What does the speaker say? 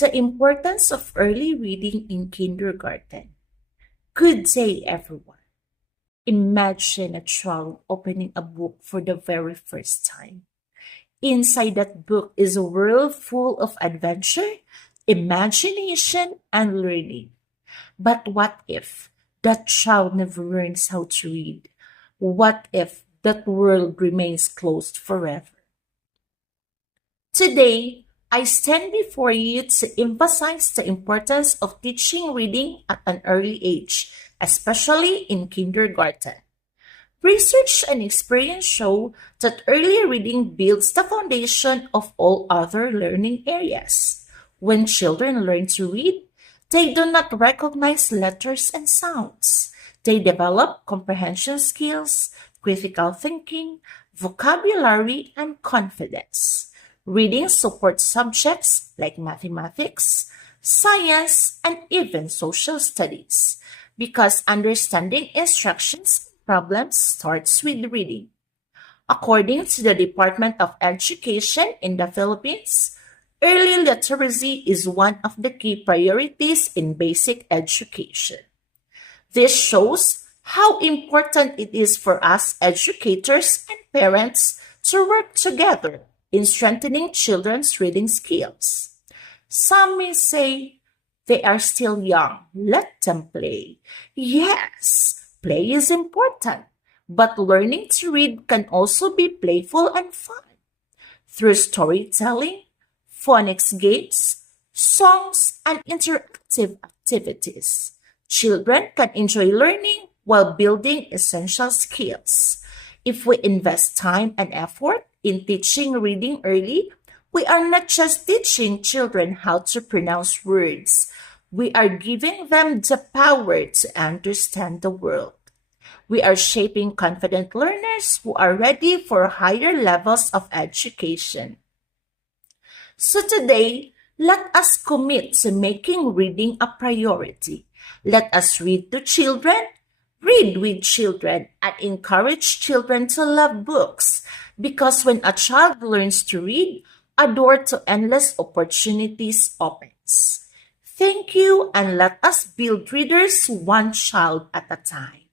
The importance of early reading in kindergarten. Good day, everyone. Imagine a child opening a book for the very first time. Inside that book is a world full of adventure, imagination, and learning. But what if that child never learns how to read? What if that world remains closed forever? Today, I stand before you to emphasize the importance of teaching reading at an early age, especially in kindergarten. Research and experience show that early reading builds the foundation of all other learning areas. When children learn to read, they do not recognize letters and sounds. They develop comprehension skills, critical thinking, vocabulary, and confidence. Reading supports subjects like mathematics, science, and even social studies because understanding instructions and problems starts with reading. According to the Department of Education in the Philippines, early literacy is one of the key priorities in basic education. This shows how important it is for us educators and parents to work together in strengthening children's reading skills. Some may say they are still young, let them play. Yes, play is important, but learning to read can also be playful and fun. Through storytelling, phonics games, songs, and interactive activities, children can enjoy learning while building essential skills. If we invest time and effort in teaching reading early, we are not just teaching children how to pronounce words, we are giving them the power to understand the world. We are shaping confident learners who are ready for higher levels of education. So today, let us commit to making reading a priority. Let us read to children, read with children, and encourage children to love books. Because when a child learns to read, a door to endless opportunities opens. Thank you, and let us build readers one child at a time.